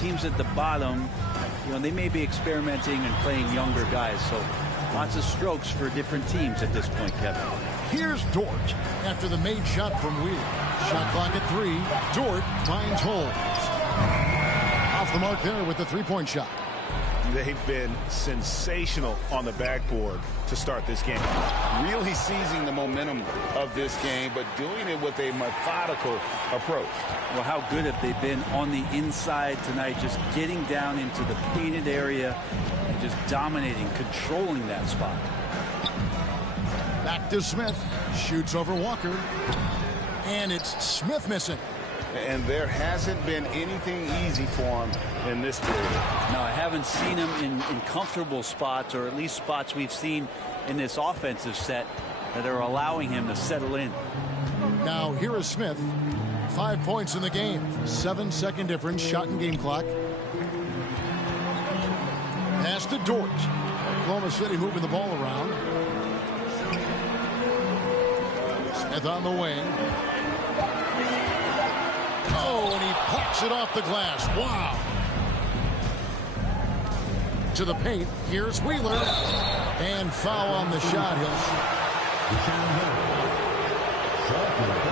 teams at the bottom, you know, they may be experimenting and playing younger guys. So lots of strokes for different teams at this point, Kevin. Here's Dort after the made shot from Wheeler. Shot clock at 3. Dort finds holes. Off the mark there with the three-point shot. They've been sensational on the backboard to start this game. Really seizing the momentum of this game, but doing it with a methodical approach. Well, how good have they been on the inside tonight, just getting down into the painted area and just dominating, controlling that spot. Back to Smith. Shoots over Walker. And it's Smith missing. And there hasn't been anything easy for him in this period. No, I haven't seen him in comfortable spots, or at least spots we've seen in this offensive set that are allowing him to settle in. Now here is Smith. 5 points in the game. 7-second difference. Shot and game clock. Pass to Dort. Oklahoma City moving the ball around. Smith on the wing. Oh, and he pops it off the glass. Wow. To the paint. Here's Wheeler. And foul on the shot.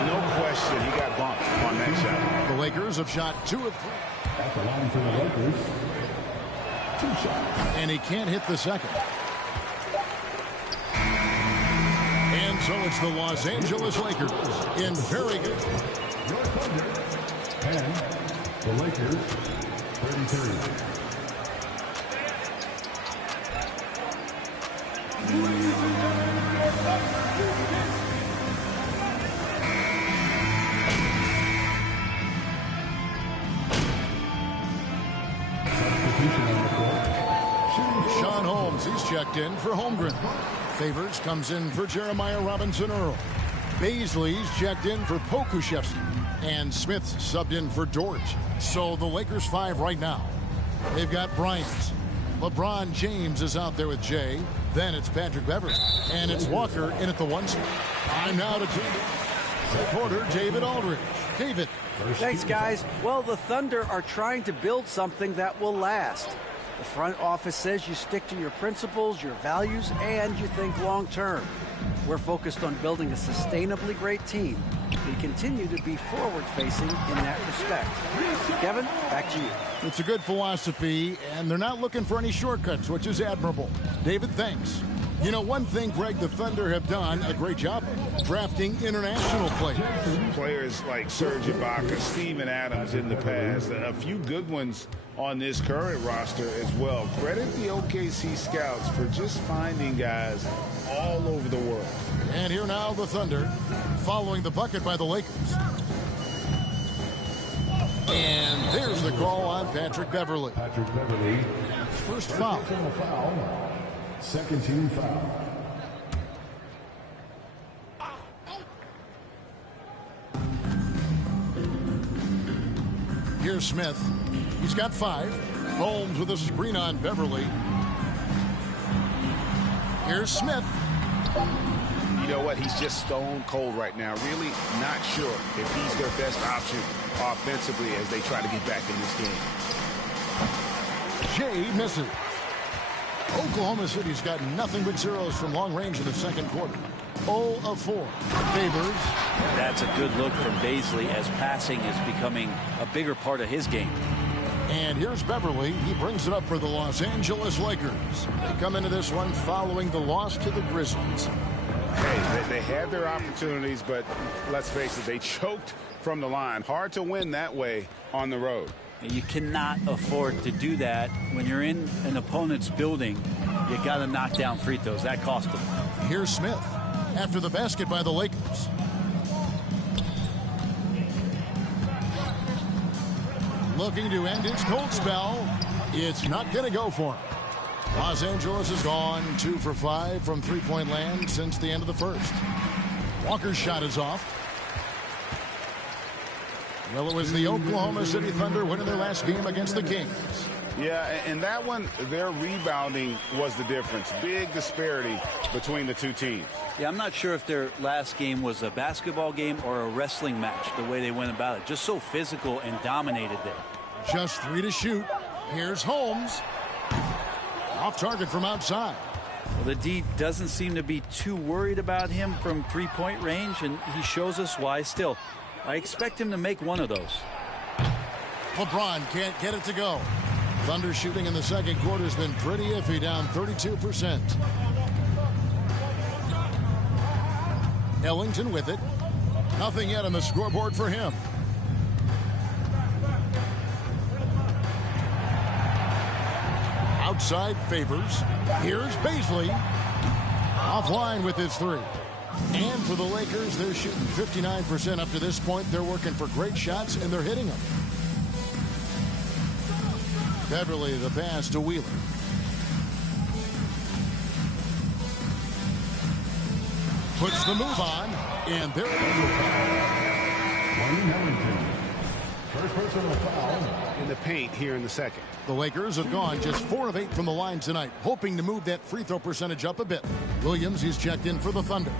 No question, he got bumped on that shot. The Lakers have shot 2 of 3. At the line for the Lakers. 2 shots. And he can't hit the second. And so it's the Los Angeles Lakers in very good. Your Thunder. And the Lakers, 33. Sean Holmes, he's checked in for Holmgren. Favors comes in for Jeremiah Robinson-Earl. Baisley's checked in for Pokushevsky. And Smith's subbed in for Dort. So the Lakers 5 right now. They've got Bryant. LeBron James is out there with Jay. Then it's Patrick Beverley. And it's Walker in at the 1 spot. I'm now to reporter David Aldridge. David. Thanks, guys. Well, the Thunder are trying to build something that will last. The front office says you stick to your principles, your values, and you think long term. We're focused on building a sustainably great team. We continue to be forward-facing in that respect. Kevin, back to you. It's a good philosophy, and they're not looking for any shortcuts, which is admirable. David, thanks. You know, one thing, Greg, the Thunder have done a great job of drafting international players. Players like Serge Ibaka, Steven Adams in the past, a few good ones on this current roster as well. Credit the OKC scouts for just finding guys all over the world. And here now the Thunder following the bucket by the Lakers. And there's the call on Patrick Beverley. Patrick Beverley. First foul. Second team foul. Here's Smith. He's got 5. Holmes with a screen on Beverley. Here's Smith. You know what? He's just stone cold right now. Really not sure if he's their best option offensively as they try to get back in this game. Jay misses. Oklahoma City's got nothing but zeros from long range in the second quarter. 0 of 4. Favors. That's a good look from Baisley as passing is becoming a bigger part of his game. And here's Beverley. He brings it up for the Los Angeles Lakers. They come into this one following the loss to the Grizzlies. Hey, they had their opportunities, but let's face it, they choked from the line. Hard to win that way on the road. You cannot afford to do that when you're in an opponent's building. You got to knock down free throws. That cost them. Here's Smith after the basket by the Lakers. Looking to end his cold spell. It's not going to go for him. Los Angeles has gone 2 for 5 from three-point land since the end of the first. Walker's shot is off. Well, it was the Oklahoma City Thunder winning their last game against the Kings. Yeah, and that one, their rebounding was the difference. Big disparity between the two teams. Yeah, I'm not sure if their last game was a basketball game or a wrestling match, the way they went about it. Just so physical and dominated there. Just 3 to shoot. Here's Holmes. Off target from outside. Well, the D doesn't seem to be too worried about him from three-point range, and he shows us why still. I expect him to make one of those. LeBron can't get it to go. Thunder shooting in the second quarter has been pretty iffy, down 32%. Ellington with it. Nothing yet on the scoreboard for him. Outside Favors. Here's Baisley. Offline with his 3. And for the Lakers, they're shooting 59% up to this point. They're working for great shots, and they're hitting them. Beverly, the pass to Wheeler. Puts the move on, and there it is. Wayne Ellington. First personal foul. In the paint here in the second. The Lakers have gone just 4 of 8 from the line tonight, hoping to move that free throw percentage up a bit. Williams, he's checked in for the Thunder.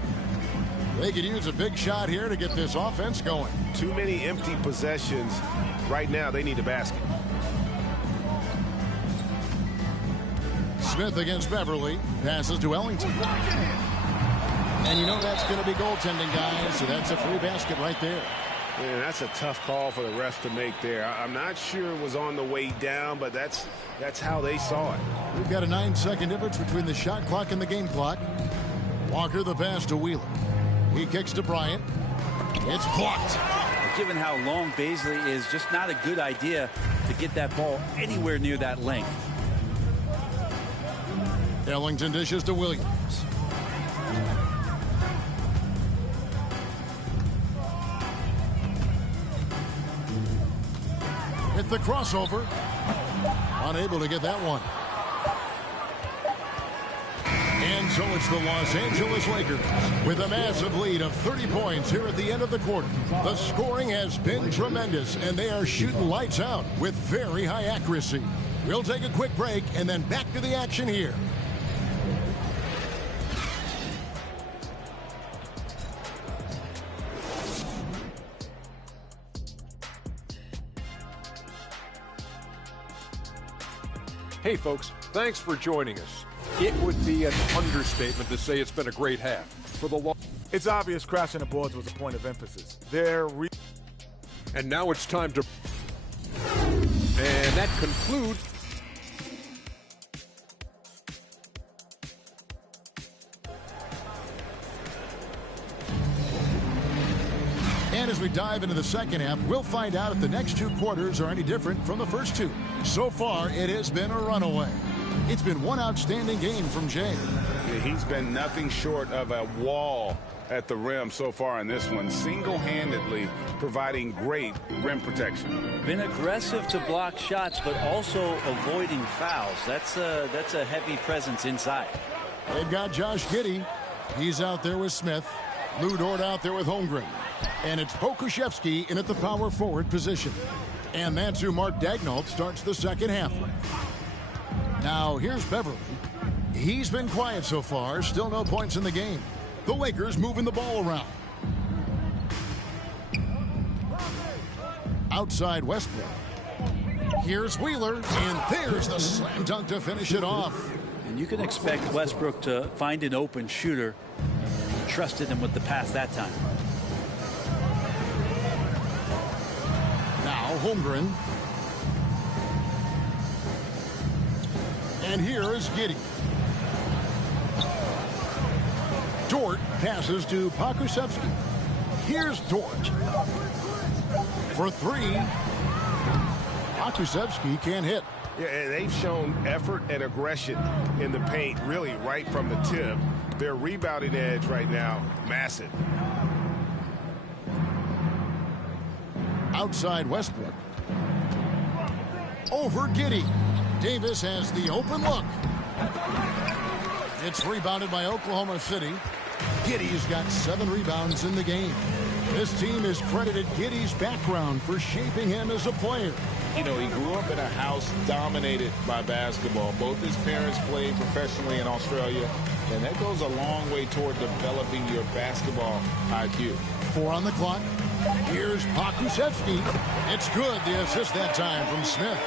They could use a big shot here to get this offense going. Too many empty possessions. Right now, they need a basket. Smith against Beverly. Passes to Ellington. And you know that's going to be goaltending, guys, so that's a free basket right there. Man, that's a tough call for the refs to make there. I'm not sure it was on the way down, but that's how they saw it. We've got a 9-second difference between the shot clock and the game clock. Walker the pass to Wheeler. He kicks to Bryant. It's blocked. Given how long Baisley is, just not a good idea to get that ball anywhere near that length. Ellington dishes to Williams. Hit the crossover. Unable to get that one. And so it's the Los Angeles Lakers with a massive lead of 30 points here at the end of the quarter. The scoring has been tremendous, and they are shooting lights out with very high accuracy. We'll take a quick break and then back to the action here. Hey folks, thanks for joining us. It would be an understatement to say it's been a great half. For the It's obvious crashing the boards was a point of emphasis. And now it's time to... And that concludes... And as we dive into the second half, we'll find out if the next 2 quarters are any different from the first 2. So far, it has been a runaway. It's been one outstanding game from Jay. Yeah, he's been nothing short of a wall at the rim so far in this one, single-handedly providing great rim protection. Been aggressive to block shots, but also avoiding fouls. That's a heavy presence inside. They've got Josh Giddey. He's out there with Smith. Lou Dort out there with Holmgren. And it's Pokusevski in at the power forward position. And that's who Mark Daignault starts the second half with. Now here's Beverly. He's been quiet so far. Still no points in the game. The Lakers moving the ball around. Outside Westbrook. Here's Wheeler. And there's the slam dunk to finish it off. And you can expect Westbrook to find an open shooter. And trusted him with the pass that time. Now Holmgren. And here is Giddey. Dort passes to Pokusevski. Here's Dort. For 3. Pokusevski can't hit. Yeah, they've shown effort and aggression in the paint, really right from the tip. Their rebounding edge right now, massive. Outside Westbrook. Over Giddey. Davis has the open look. It's rebounded by Oklahoma City. Giddey's got 7 rebounds in the game. This team has credited Giddey's background for shaping him as a player. You know, he grew up in a house dominated by basketball. Both his parents played professionally in Australia, and that goes a long way toward developing your basketball IQ. 4 on the clock. Here's Pokusevski. It's good. The assist that time from Smith.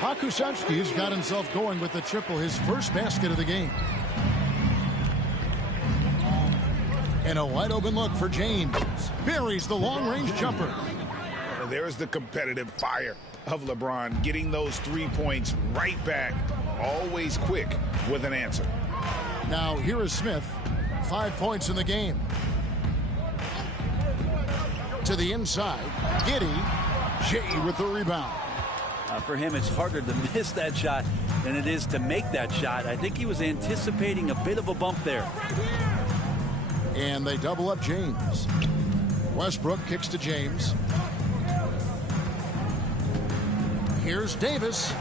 Pokusevski's got himself going with the triple, his first basket of the game. And a wide open look for James. Buries the long-range jumper. There's the competitive fire of LeBron, getting those 3 points right back. Always quick with an answer. Now here is Smith. 5 points in the game. To the inside. Giddey. Jay with the rebound. For him, it's harder to miss that shot than it is to make that shot. I think he was anticipating a bit of a bump there. And they double up James. Westbrook kicks to James. Here's Davis.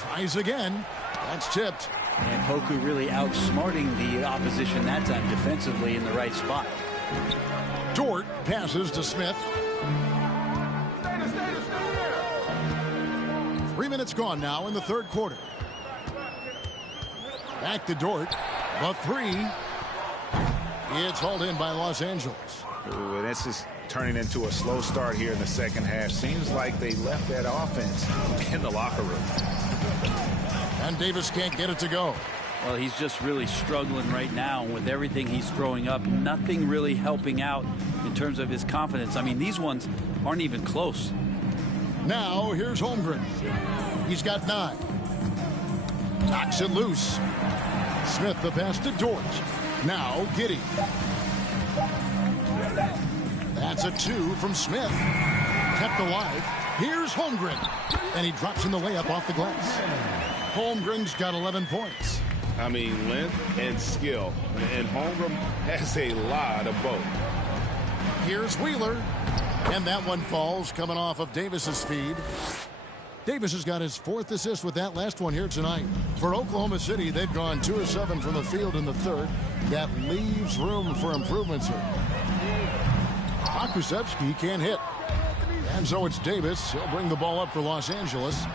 Tries again. That's tipped. And Poku really outsmarting the opposition that time defensively in the right spot. Dort passes to Smith. 3 minutes gone now in the third quarter. Back to Dort. The three. It's hauled in by Los Angeles. Ooh, and this is turning into a slow start here in the second half. Seems like they left that offense in the locker room. And Davis can't get it to go. Well, he's just really struggling right now with everything he's throwing up. Nothing really helping out in terms of his confidence. I mean, these ones aren't even close. Now, here's Holmgren. He's got 9. Knocks it loose. Smith the pass to Dort. Now, Giddey. That's a 2 from Smith. Kept alive. Here's Holmgren. And he drops in the layup off the glass. Holmgren's got 11 points. I mean, length and skill. And Holmgren has a lot of both. Here's Wheeler. And that one falls, coming off of Davis's feed. Davis has got his 4th assist with that last one here tonight. For Oklahoma City, they've gone 2 of 7 from the field in the third. That leaves room for improvements here. Pokusevski can't hit. And so it's Davis. He'll bring the ball up for Los Angeles.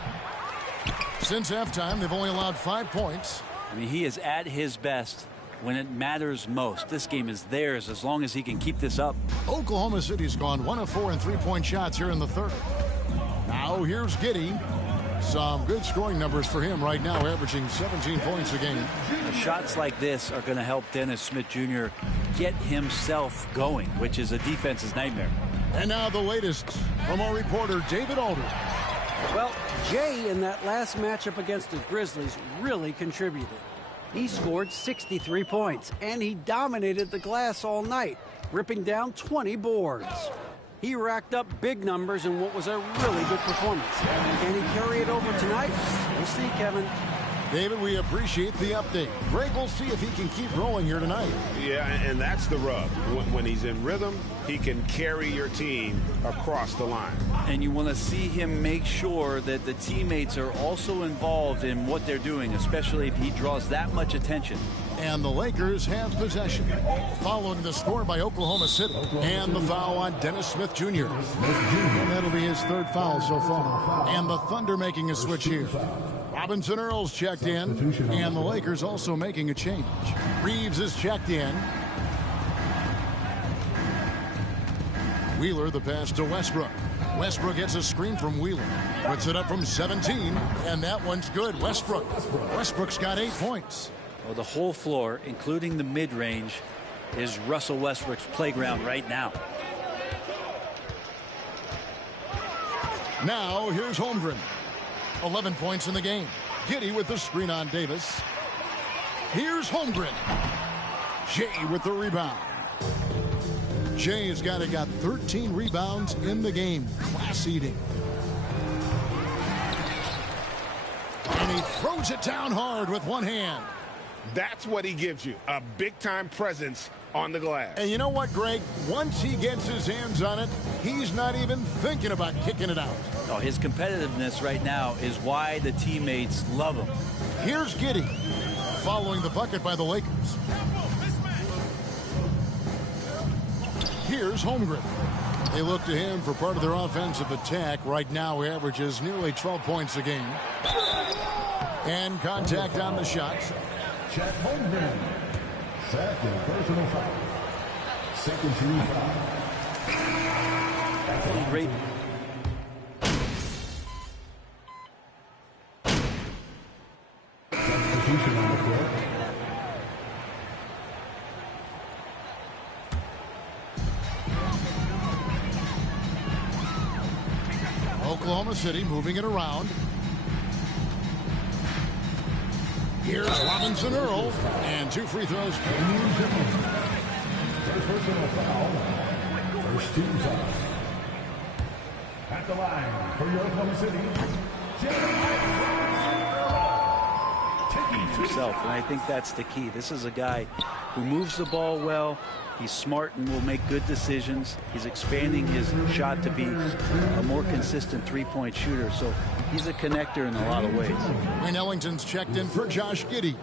Since halftime, they've only allowed 5 points. I mean, he is at his best when it matters most. This game is theirs as long as he can keep this up. Oklahoma City's gone 1 of 4 in 3-point shots here in the third. Now here's Giddey. Some good scoring numbers for him right now, averaging 17 points a game. Shots like this are going to help Dennis Smith Jr. get himself going, which is a defense's nightmare. And now the latest from our reporter, David Alder. Well, Jay in that last matchup against the Grizzlies really contributed. He scored 63 points, and he dominated the glass all night, ripping down 20 boards. He racked up big numbers in what was a really good performance. Can he carry it over tonight? We'll see, Kevin. David, we appreciate the update. Greg, we'll see if he can keep rolling here tonight. Yeah, and that's the rub. When he's in rhythm, he can carry your team across the line. And you want to see him make sure that the teammates are also involved in what they're doing, especially if he draws that much attention. And the Lakers have possession. Following the score by Oklahoma City. And the foul on Dennis Smith Jr. And that'll be his 3rd foul so far. And the Thunder making a switch here. Robinson Earl's checked in. And the Lakers also making a change. Reeves is checked in. Wheeler the pass to Westbrook. Westbrook gets a screen from Wheeler. Puts it up from 17. And that one's good. Westbrook's got 8 points. Well, the whole floor, including the mid-range, is Russell Westbrook's playground right now. Now, here's Holmgren. 11 points in the game. Giddey with the screen on Davis. Here's Holmgren. Jay with the rebound. Jay has got 13 rebounds in the game. Class eating. And he throws it down hard with one hand. That's what he gives you, a big-time presence on the glass. And you know what, Greg? Once he gets his hands on it, he's not even thinking about kicking it out. Oh, his competitiveness right now is why the teammates love him. Here's Giddey, following the bucket by the Lakers. Here's Holmgren. They look to him for part of their offensive attack. Right now, he averages nearly 12 points a game. And contact on the shot. Chet Holmgren. Second personal foul. Second team foul. Great. Substitution on the court. Oklahoma City moving it around. Here's Robinson Earl, and 2 free throws. First personal foul. First team foul. At the line for your Oklahoma City. Himself, and I think that's the key. This is a guy who moves the ball well. He's smart and will make good decisions. He's expanding his shot to be a more consistent three-point shooter, so he's a connector in a lot of ways. Wayne Ellington's checked in for Josh Giddey.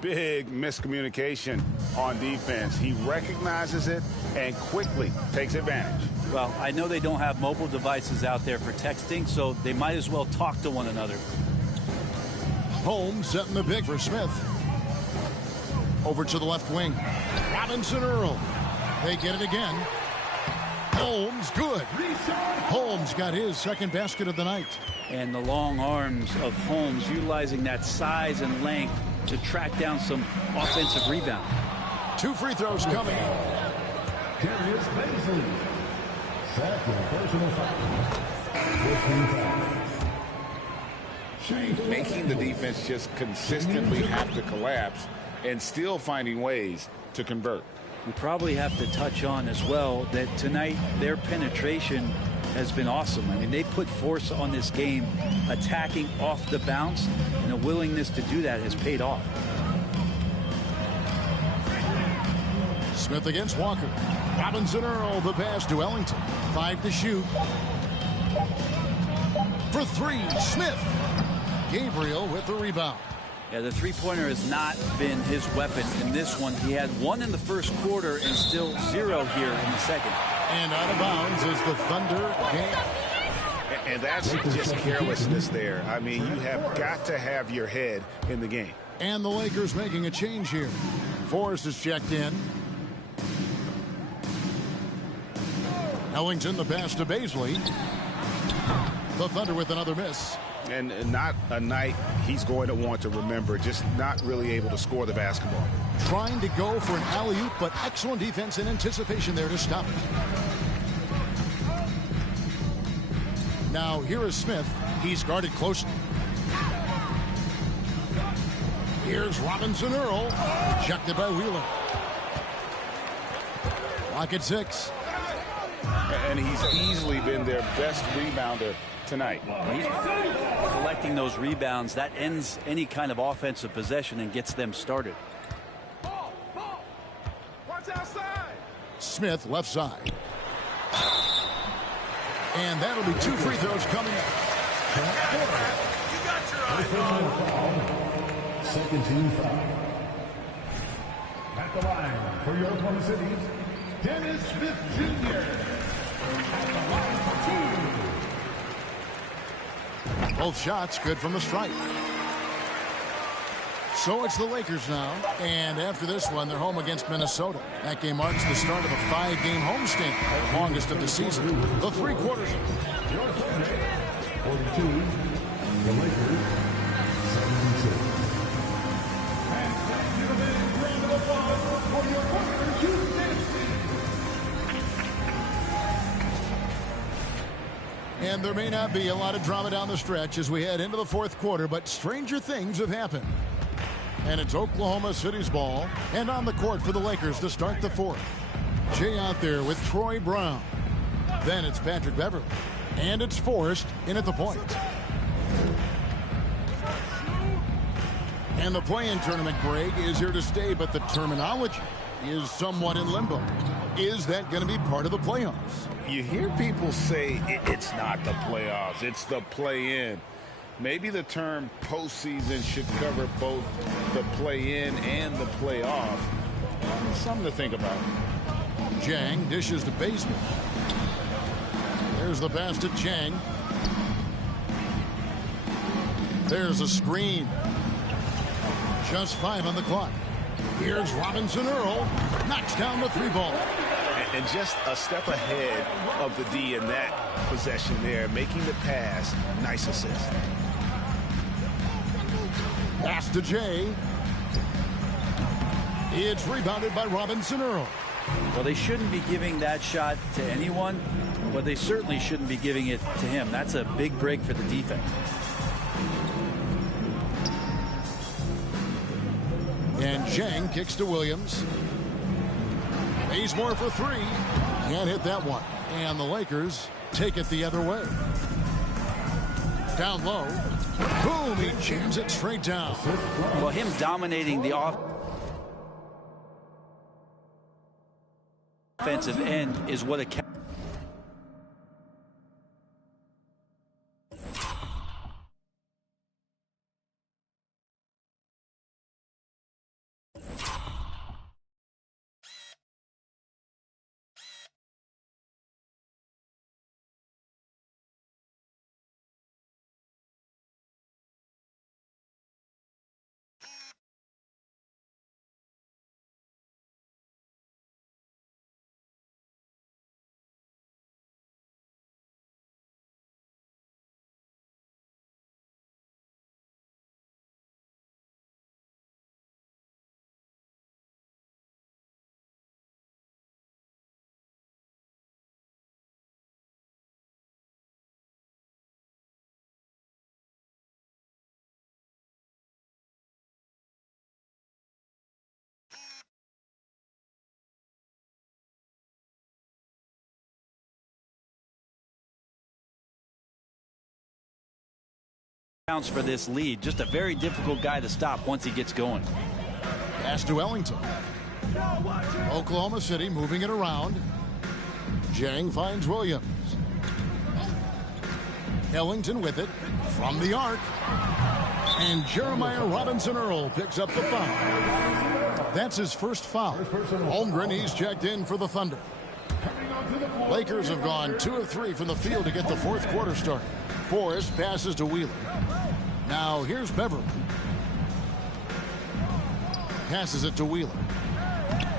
Big miscommunication on defense. He recognizes it and quickly takes advantage. Well, I know they don't have mobile devices out there for texting, so they might as well talk to one another. Holmes setting the big for Smith. Over to the left wing. Robinson Earl. They get it again. Holmes, good. Holmes got his second basket of the night. And the long arms of Holmes utilizing that size and length to track down some offensive rebound. 2 free throws coming. Here is Baisley. Second personal foul. 15 foul. Making the defense just consistently have to collapse and still finding ways to convert. We probably have to touch on as well that tonight their penetration has been awesome. I mean, they put force on this game, attacking off the bounce, and a willingness to do that has paid off. Smith against Walker. Robinson Earl, the pass to Ellington. 5 to shoot. For 3, Smith. Gabriel with the rebound. Yeah, the three-pointer has not been his weapon in this one. He had 1 in the first quarter and still 0 here in the second. And out of bounds is the Thunder game. And that's just carelessness there. I mean, you have got to have your head in the game. And the Lakers making a change here. Forrest is checked in. Ellington the pass to Baisley. The Thunder with another miss. And not a night he's going to want to remember, just not really able to score the basketball. Trying to go for an alley-oop, but excellent defense and anticipation there to stop it. Now here is Smith. He's guarded closely. Here's Robinson Earl. Rejected by Wheeler. Lock at 6. And he's easily been their best rebounder tonight. He's collecting those rebounds. That ends any kind of offensive possession and gets them started. Watch outside. Smith left side. And that'll be 2 free throws coming up. Second team foul. At the line for your Oklahoma City, Dennis Smith Jr. At the line for 2. Both shots good from the stripe. So it's the Lakers now. And after this one, they're home against Minnesota. That game marks the start of a 5-game homestand, the longest of the season. The 3 quarters. Your Sunday, 42, the Lakers, 76. And thank you to the round of applause for your partner, Houston. And there may not be a lot of drama down the stretch as we head into the 4th quarter, but stranger things have happened. And it's Oklahoma City's ball, and on the court for the Lakers to start the 4th. Jay out there with Troy Brown. Then it's Patrick Beverly. And it's Forrest in at the point. And the play-in tournament, Greg, is here to stay, but the terminology is somewhat in limbo. Is that going to be part of the playoffs? You hear people say it's not the playoffs, it's the play-in. Maybe the term postseason should cover both the play-in and the playoff. Something to think about. Jang dishes to Baseman. There's the pass to Jang. There's a screen. Just 5 on the clock. Here's Robinson Earl. Knocks down the 3 ball. And just a step ahead of the D in that possession there, making the pass. Nice assist. Pass to Jay. It's rebounded by Robinson Earl. Well, they shouldn't be giving that shot to anyone, but they certainly shouldn't be giving it to him. That's a big break for the defense. And Zhang kicks to Williams. Bazemore for three. Can't hit that one. And the Lakers take it the other way. Down low. Boom, he jams it straight down. Well, him dominating the offensive end is what a counts for this lead. Just a very difficult guy to stop once he gets going. Pass to Ellington. Oklahoma City moving it around. Zhang finds Williams. Ellington with it from the arc. And Jeremiah Robinson Earl picks up the foul. That's his first foul. Holmgren, he's checked in for the Thunder. Lakers have gone 2 of 3 from the field to get the fourth quarter started. Forrest passes to Wheeler. Now here's Beverly. Passes it to Wheeler.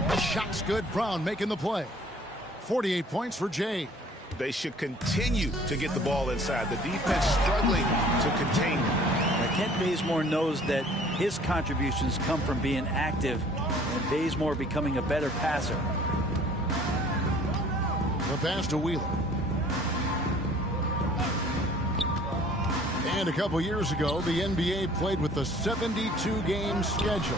The shot's good. Brown making the play. 48 points for Jay. They should continue to get the ball inside. The defense struggling to contain them. Now, Kent Bazemore knows that his contributions come from being active and Bazemore becoming a better passer. The pass to Wheeler. And a couple years ago, the NBA played with the 72-game schedule.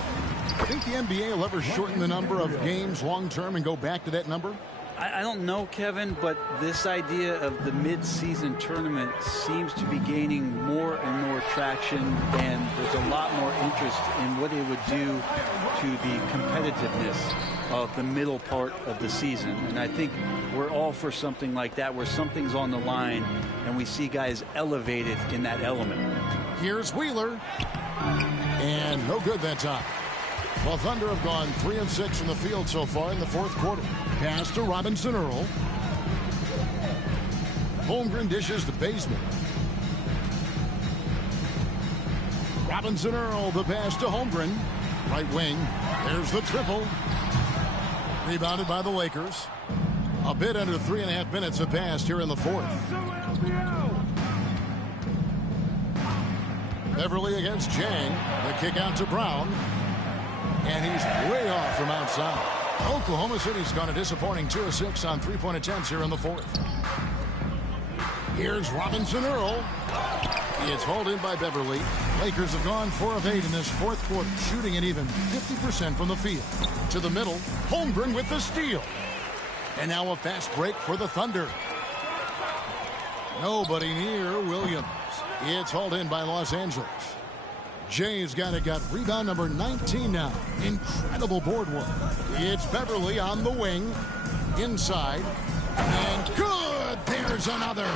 Think the NBA will ever shorten the number of games long-term and go back to that number? I don't know, Kevin, but this idea of the mid-season tournament seems to be gaining more and more traction, and there's a lot more interest in what it would do to the competitiveness of the middle part of the season. And I think we're all for something like that, where something's on the line and we see guys elevated in that element. Here's Wheeler. And no good that time. Well, Thunder have gone 3 of 6 from the field so far in the fourth quarter. Pass to Robinson Earl. Holmgren dishes to Bazemore. Robinson Earl, the pass to Holmgren. Right wing. There's the triple. Rebounded by the Lakers. A bit under 3.5 minutes have passed here in the fourth. Beverly against Zhang. The kick out to Brown. And he's way off from outside. Oklahoma City's gone a disappointing 2 of 6 on three-point attempts here in the fourth. Here's Robinson Earl. It's hauled in by Beverly. Lakers have gone 4 of 8 in this fourth quarter, shooting at even 50% from the field. To the middle, Holmgren with the steal. And now a fast break for the Thunder. Nobody near Williams. It's hauled in by Los Angeles. Jay's got rebound number 19 now. Incredible board work. It's Beverly on the wing. Inside. And good! There's another.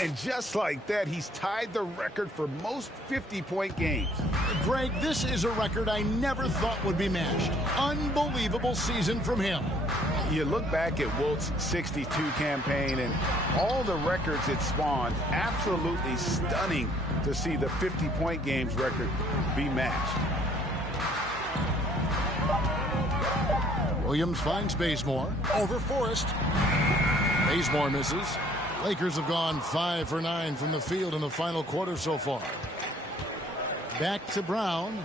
And just like that, he's tied the record for most 50-point games. Greg, this is a record I never thought would be matched. Unbelievable season from him. You look back at Wilt's 62 campaign and all the records it spawned. Absolutely stunning to see the 50-point games record be matched. Williams finds Bazemore. Over Forrest. Bazemore misses. Lakers have gone 5 for 9 from the field in the final quarter so far. Back to Brown.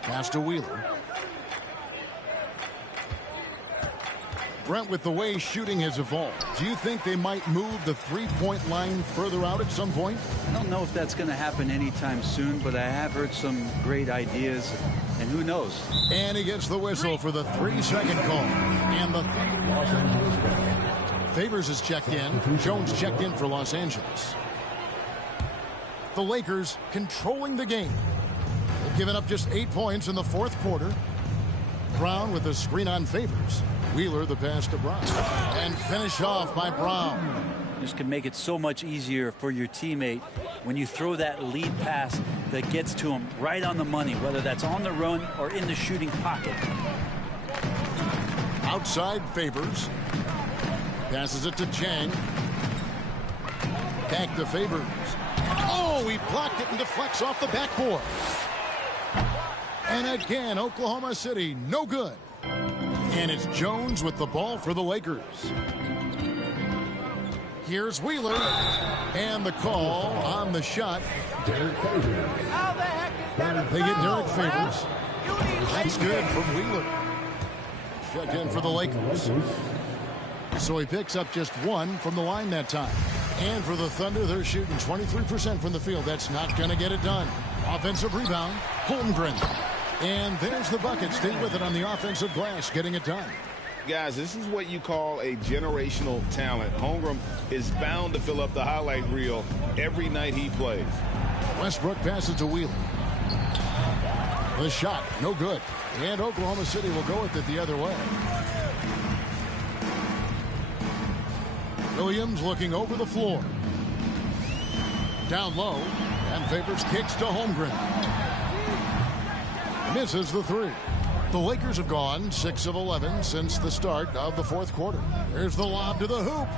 Pass to Wheeler. Brent, with the way shooting has evolved, do you think they might move the three-point line further out at some point? I don't know if that's going to happen anytime soon, but I have heard some great ideas, and who knows? And he gets the whistle for the 3-second call. And the Favors is checked in. Jones checked in for Los Angeles. The Lakers controlling the game. They've given up just 8 points in the fourth quarter. Brown with the screen on Favors. Wheeler the pass to Brown. And finish off by Brown. This can make it so much easier for your teammate when you throw that lead pass that gets to him right on the money, whether that's on the run or in the shooting pocket. Outside Favors. Passes it to Chang. Back to Favors. Oh, he blocked it and deflects off the backboard. And again, Oklahoma City, no good. And it's Jones with the ball for the Lakers. Here's Wheeler. And the call on the shot. They get Derek Favors. That's good from Wheeler. Check in for the Lakers. So he picks up just 1 from the line that time. And for the Thunder, they're shooting 23% from the field. That's not going to get it done. Offensive rebound, Holmgren. And there's the bucket. Stay with it on the offensive glass, getting it done. Guys, this is what you call a generational talent. Holmgren is bound to fill up the highlight reel every night he plays. Westbrook passes to Wheeler. The shot, no good. And Oklahoma City will go with it the other way. Williams looking over the floor. Down low. And Favors kicks to Holmgren. Misses the 3. The Lakers have gone 6 of 11 since the start of the fourth quarter. There's the lob to the hoop.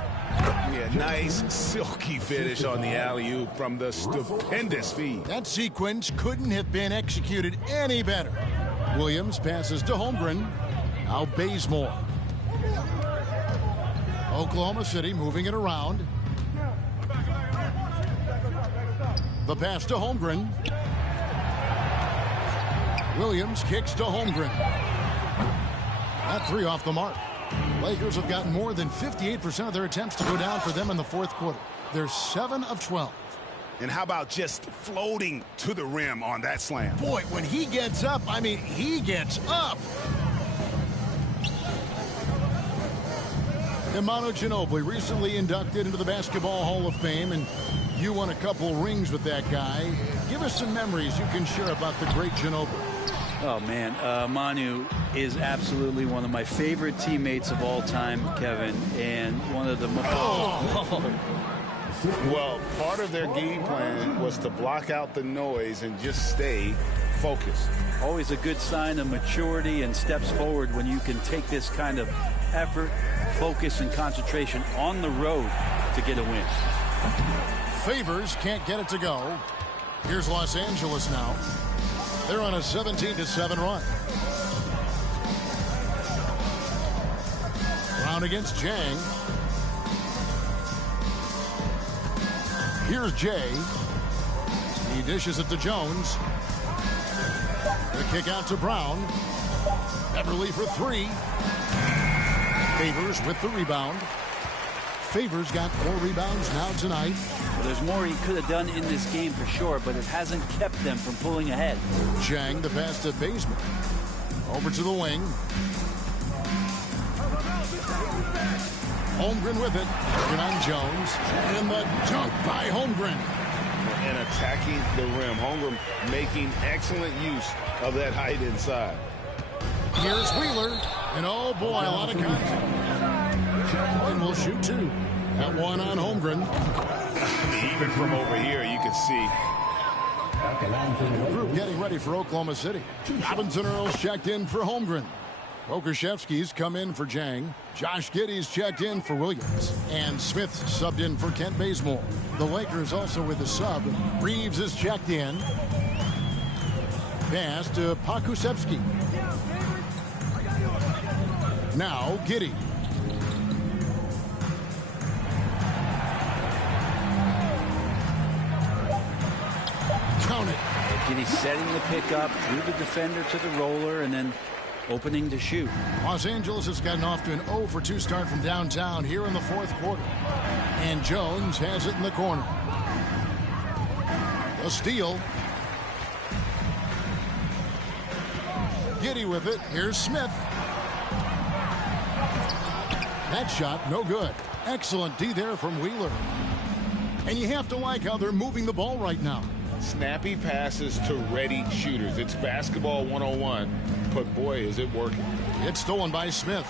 Yeah, nice silky finish on the alley-oop from the stupendous feed. That sequence couldn't have been executed any better. Williams passes to Holmgren. Now Bazemore. Oklahoma City moving it around. The pass to Holmgren. Williams kicks to Holmgren. That 3 off the mark. Lakers have gotten more than 58% of their attempts to go down for them in the fourth quarter. They're 7 of 12. And how about just floating to the rim on that slam? Boy, when he gets up, I mean, he gets up. Imano Ginobili, recently inducted into the Basketball Hall of Fame, and you won a couple rings with that guy. Give us some memories you can share about the great Ginobili. Oh, man. Manu is absolutely one of my favorite teammates of all time, Kevin, and one of the most... Well, part of their game plan was to block out the noise and just stay focused. Always a good sign of maturity and steps forward when you can take this kind of effort, focus, and concentration on the road to get a win. Favors can't get it to go. Here's Los Angeles now. They're on a 17-7 run. Brown against Jang. Here's Jay. He dishes it to Jones. The kick out to Brown. Beverly for 3. Favors with the rebound. Favors got 4 rebounds now tonight. Well, there's more he could have done in this game for sure, but it hasn't kept them from pulling ahead. Chang the pass to Bazemore. Over to the wing. Holmgren with it. Working on Jones. And the dunk by Holmgren. And attacking the rim. Holmgren making excellent use of that height inside. Here's Wheeler. And oh boy, a lot of contact. And we'll shoot 2. That one on Holmgren. Even from over here, you can see. The group getting ready for Oklahoma City. Robinson Earls checked in for Holmgren. Pokuševski's come in for Jang. Josh Giddey's checked in for Williams. And Smith subbed in for Kent Bazemore. The Lakers also with a sub. Reeves is checked in. Pass to Pokuševski. Now Giddey. Count it. Giddey setting the pick up, drew the defender to the roller, and then opening to shoot. Los Angeles has gotten off to an 0 for 2 start from downtown here in the fourth quarter. And Jones has it in the corner. A steal. Giddey with it. Here's Smith. That shot, no good. Excellent D there from Wheeler. And you have to like how they're moving the ball right now. Snappy passes to ready shooters. It's basketball 101, but boy, is it working. It's stolen by Smith.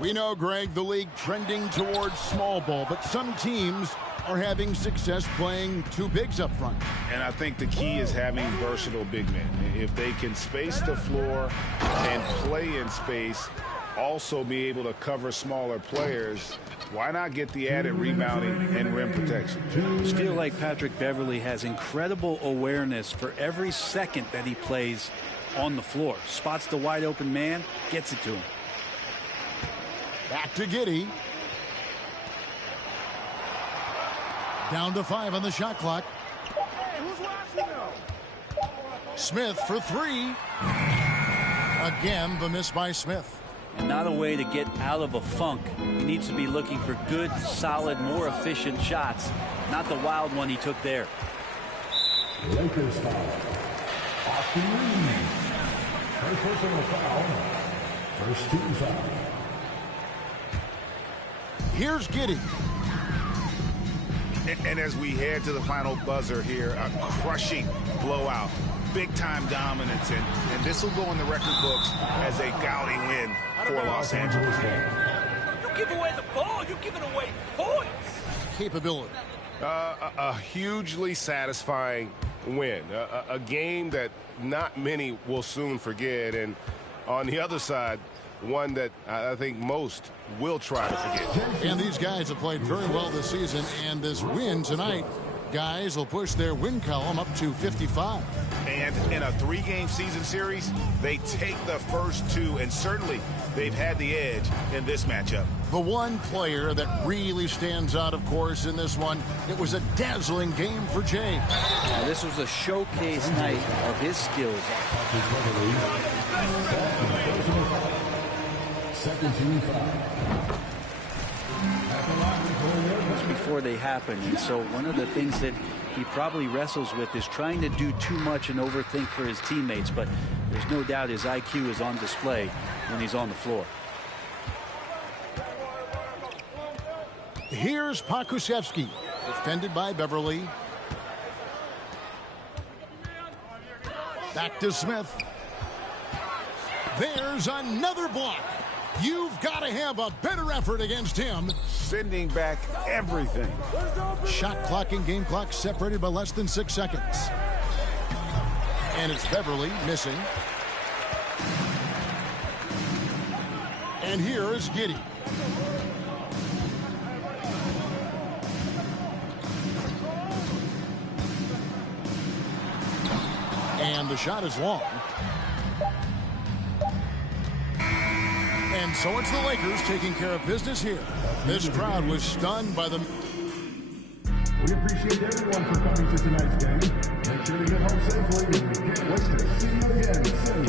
We know, Greg, the league trending towards small ball, but some teams are having success playing two bigs up front. And I think the key is having versatile big men. If they can space the floor and play in space, also be able to cover smaller players, why not get the added rebounding and rim protection? I just feel like Patrick Beverley has incredible awareness for every second that he plays on the floor. Spots the wide open man, gets it to him. Back to Giddey. Down to 5 on the shot clock. Smith for 3. Again, the miss by Smith. And not a way to get out of a funk. He needs to be looking for good, solid, more efficient shots. Not the wild one he took there. Lakers foul. Austin Reeves. First personal foul. First team foul. Here's Giddey. And as we head to the final buzzer here, a crushing blowout, big-time dominance, and this will go in the record books as a gaudy win for Los Angeles. You give away the ball, you're giving away points. Capability. A hugely satisfying win, a game that not many will soon forget, and on the other side, one that I think most will try to forget. And these guys have played very well this season, and this win tonight, guys will push their win column up to 55. And in a 3-game season series, they take the first 2, and certainly they've had the edge in this matchup. The one player that really stands out, of course, in this one, it was a dazzling game for Jay. Now, this was a showcase night of his skills. Second team foul. Just before they happen, and so one of the things that he probably wrestles with is trying to do too much and overthink for his teammates, but there's no doubt his IQ is on display when he's on the floor. Here's Pokusevski, defended by Beverley. Back to Smith. There's another block. You've got to have a better effort against him. Sending back everything. Shot clock and game clock separated by less than 6 seconds. And it's Beverley missing. And here is Giddey. And the shot is long. And so it's the Lakers taking care of business here. This crowd was stunned by the... We appreciate everyone for coming to tonight's game. Make sure to get home safely, and we can't wait to see you again soon.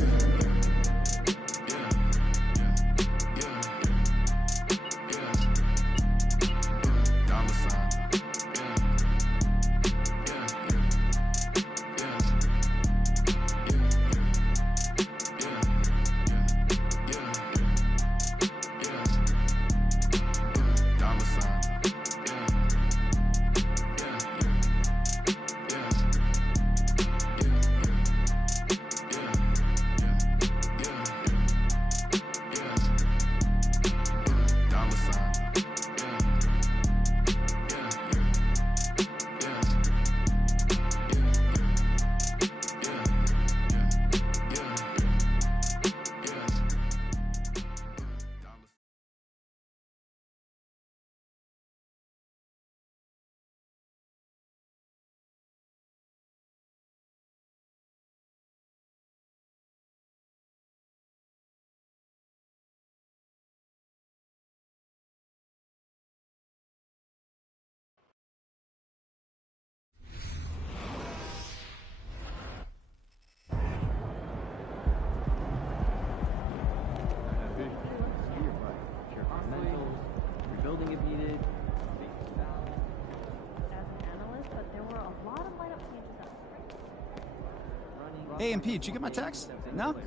Hey, MP, did you get my text? No? Did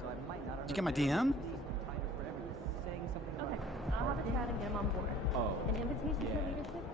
you get my DM? Okay, I'll have a chat and get him on board. An invitation to leadership